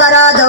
ಬರೋದು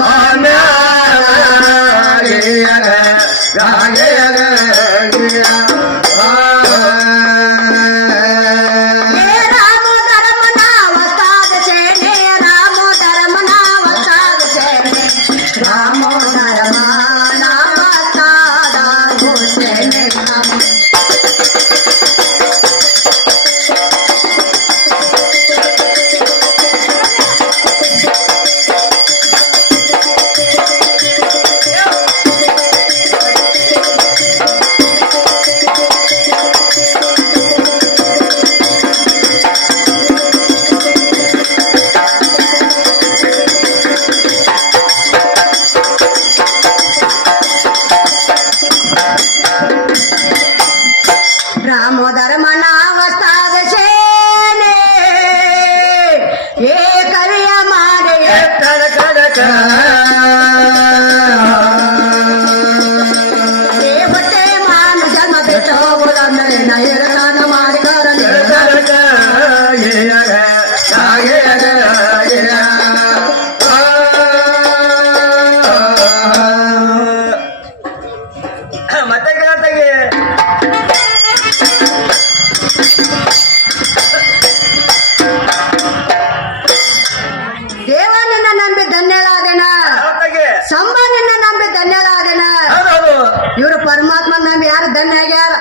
ಇವರು ಪರಮಾತ್ಮ ನಂಬಿ ಯಾರು ಧನ್ಯ ಆಗ್ಯಾರ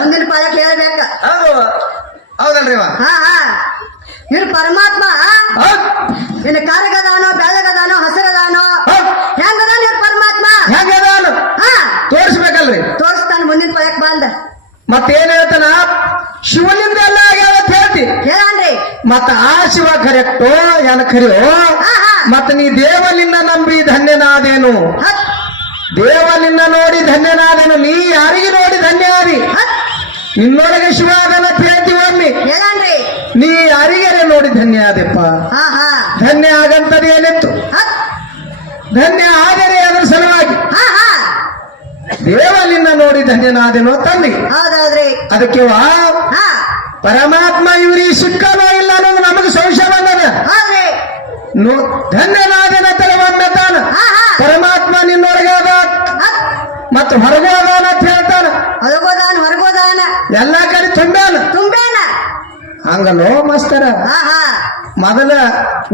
ಮುಂದಿನ ಪಾದಕ್ಕೆ ಹೇಳ್ಬೇಕ ಹೌದಲ್ರಿ ಇವ್ರು ಪರಮಾತ್ಮ ಇನ್ನು ಕರಗದಾನೋ ಬೆಳಗದಾನೋ ಹಸಿರದಾನೋ ಹೆಂಗದಾನ ಇವ್ರು ಪರಮಾತ್ಮ ಹೆಂಗದಾನು ತೋರಿಸ್ಬೇಕಲ್ರಿ ತೋರಿಸ್ತಾನ ಮುಂದಿನ ಪಾದಕ್ಕೆ ಬಂದ ಮತ್ತೇನ್ ಹೇಳ್ತಾನ ಶಿವನಿಂದ ಎಲ್ಲ ಆಗ್ಯಾವ ಅಂತ ಹೇಳ್ತಿ ಹೇಳನ್ರಿ ಮತ್ತ ಆ ಶಿವ ಕರೆಕ್ಟೋ ಏನ ಕರಿಯೋ ಮತ್ತ ನೀ ದೇವಲಿನ್ನ ನಂಬಿ ಧನ್ಯನಾದೇನು ದೇವಲಿನ್ನ ನೋಡಿ ಧನ್ಯನಾದೇನು ನೀ ಯಾರಿಗೆ ನೋಡಿ ಧನ್ಯ ಆದಿ ನಿನ್ನೊಳಗೆ ಶಿವ ಅದನ್ನ ಹೇಳ್ತೀವಿ ಒಮ್ಮೆ ಹೇಳನ್ರಿ ನೀ ಯಾರಿಗಾರೆ ನೋಡಿ ಧನ್ಯ ಆದೆಪ್ಪ ಧನ್ಯ ಆಗಂತದ ಏನಿತ್ತು ಧನ್ಯ ಆದರೆ ಅದರ ಸಲುವಾಗಿ ದೇವಲಿನ್ನ ನೋಡಿ ಧನ್ಯನಾದೇನೋ ತಂದಿ ಹೌದೌದ್ರಿ ಅದಕ್ಕೆ ಪರಮಾತ್ಮ ಇವ್ರಿಗೆ ಸಿಕ್ಕಲ್ಲ ಇಲ್ಲ ಅನ್ನೋದು ನಮಗೆ ಸಂಶಯ ಬಂದದ ಧನ್ಯನಾದೇನ ತಲವನ್ನ ತಾನ ಪರಮಾತ್ಮ ನಿನ್ನೊಳಗೆ ಅದ ಮತ್ತು ಹೊರಗೋದಾನ ಅಂತ ಹೇಳ್ತಾನ ಹೊರಗೋದಾನ ಹೊರಗೋದಾನ ಎಲ್ಲಾ ಕಡೆ ತುಂಬೇನ ಹಂಗಲ್ಲೋ ಮಾಸ್ತರ ಮೊದಲ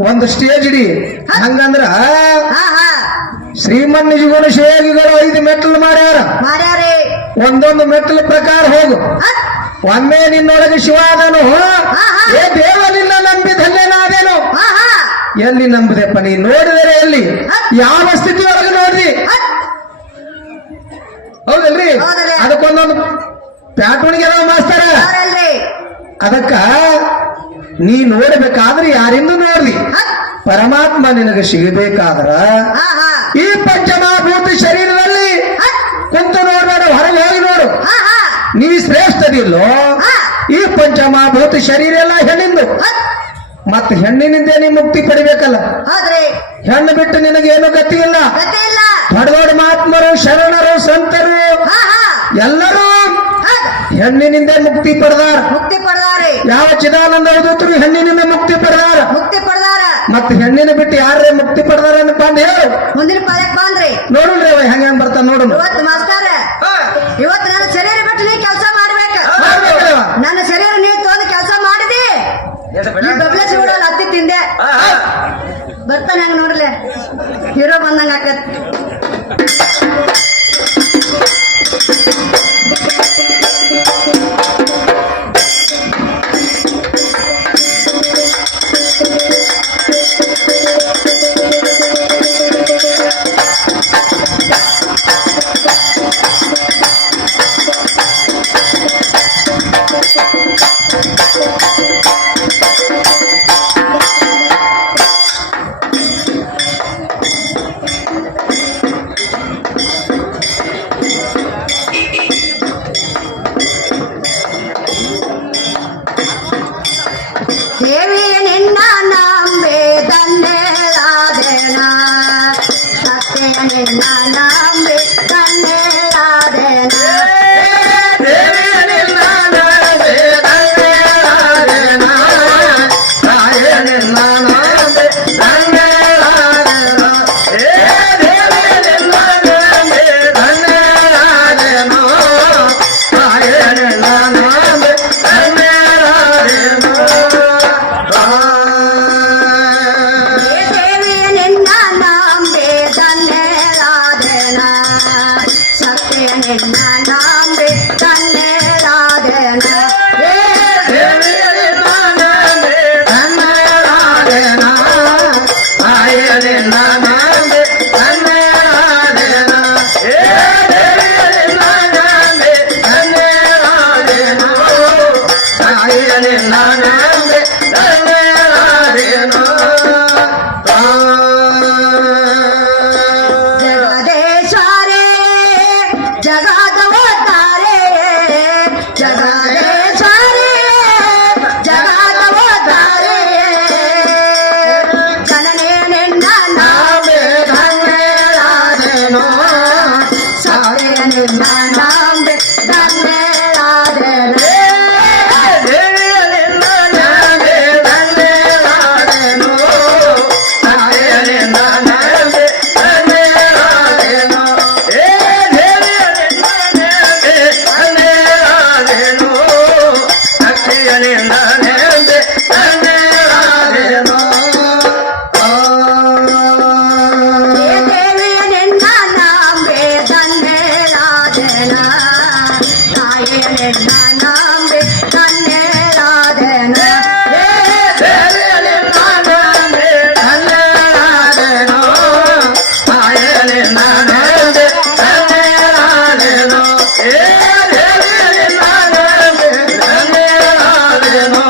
ಒಂದು ಸ್ಟೇಜ್ ಇಡಿ ಹಂಗಂದ್ರ ಶ್ರೀಮನ್ ನಿಜಗುಣ ಶಿವಯೋಗಿಗಳು 5 ಮೆಟ್ಟಲು ಮಾಡ್ಯಾರ ಒಂದೊಂದು ಮೆಟ್ಟಲ ಪ್ರಕಾರ ಹೋಗು ಒಮ್ಮೆ ನಿನ್ನೊಳಗೆ ಶಿವ ಅದನು ಏ ದೇವನಿನ್ನ ನಂಬಿ ಧನ್ಯನಾದೇನು ಎಲ್ಲಿ ನಂಬದೆಪ್ಪ ನೀ ನೋಡಿದರೆ ಎಲ್ಲಿ ಯಾವ ಸ್ಥಿತಿ ಒಳಗೆ ನೋಡ್ರಿ ಹೌದಲ್ರಿ ಅದಕ್ಕೊಂದೊಂದು ಪ್ಯಾಟೋಣಿಗೆ ಅದಾವ ಮಾಸ್ತರ ಅದಕ್ಕ ನೀ ನೋಡಬೇಕಾದ್ರೆ ಯಾರಿಂದ ನೋಡ್ರಿ ಪರಮಾತ್ಮ ನಿನಗೆ ಸಿಗಬೇಕಾದ್ರ ಈ ಪಂಚಮಹಾಭೂತ ಶರೀರದಲ್ಲಿ ಕುಂತು ನೋಡ್ಬೇಡ ಹೊರಗೆ ಹೋಗಿ ನೋಡು ನೀ ಶ್ರೇಷ್ಠದಿಲ್ಲೋ ಈ ಪಂಚಮಹಾಭೂತ ಶರೀರ ಎಲ್ಲ ಹೆಣ್ಣಿಂದು ಮತ್ತ ಹೆಣ್ಣಿನಿಂದ ನೀ ಮುಕ್ತಿ ಪಡಿಬೇಕಲ್ಲ ಹೆಣ್ಣು ಬಿಟ್ಟು ನಿನಗೇನು ಗತಿ ಇಲ್ಲ ದೊಡ್ಡ ದೊಡ್ಡ ಮಹಾತ್ಮರು ಶರಣರು ಸಂತರು ಎಲ್ಲರೂ ಹೆಣ್ಣಿನಿಂದ ಮುಕ್ತಿ ಪಡೆದಾರ ಯಾವ ಚಿದಾನಂದ ಅವಧೂತರು ಹೆಣ್ಣಿನಿಂದ ಮುಕ್ತಿ ಪಡೆದಾರ ಮತ್ತ ಹೆಣ್ಣಿನ ಬಿಟ್ಟು ಯಾರೇ ಮುಕ್ತಿ ಪಡೆದಾರ ಅಂತ ಬಂದ್ ಹೇಳು ಮುಂದಿನ ಪಾದಕ್ಕೆ ಬಂದ್ರಿ ನೋಡ್ರಿ ಅವ ಹೆಂಗ ಬರ್ತಾನ ನೋಡು ಇವತ್ತು ಮಾಸ್ತರ ಇವತ್ತು ನನ್ನ ಶರೀರ ಬಿಟ್ಟು ನೀ ಕೆಲಸ ಮಾಡ್ಬೇಕ ನನ್ನ ಶರೀರ ನೀ ತೊಂದು ಕೆಲಸ ಮಾಡಿದಿ ಡಬ್ಲೆ ಸಿಗೋಲ್ಲ ಹತ್ತಿ ತಿಂದೆ ಬರ್ತಾನೆ ಹಂಗ ನೋಡ್ಲೆ ಹೀರೋ ಬಂದಂಗ ಆಕತ್ ತಾಯಿಯನೇ ನಾನೇ ಧನ್ಯಳಾದೆನು ಜಗದೇಶ್ವರೇ ಜಗದವತಾರೆ ಜಗದೇಶ್ವರೇ ಜಗದವತಾರೆ ಜನನೇ ನಿನ್ನ ನಾಮೇ ಧನ್ಯಳಾದೆನು ಸಾರೆ ನಿನ್ನ ನಾಮೆ ಧನ್ಯಳಾದೆನು ಧನ್ಯಳಾದೆನು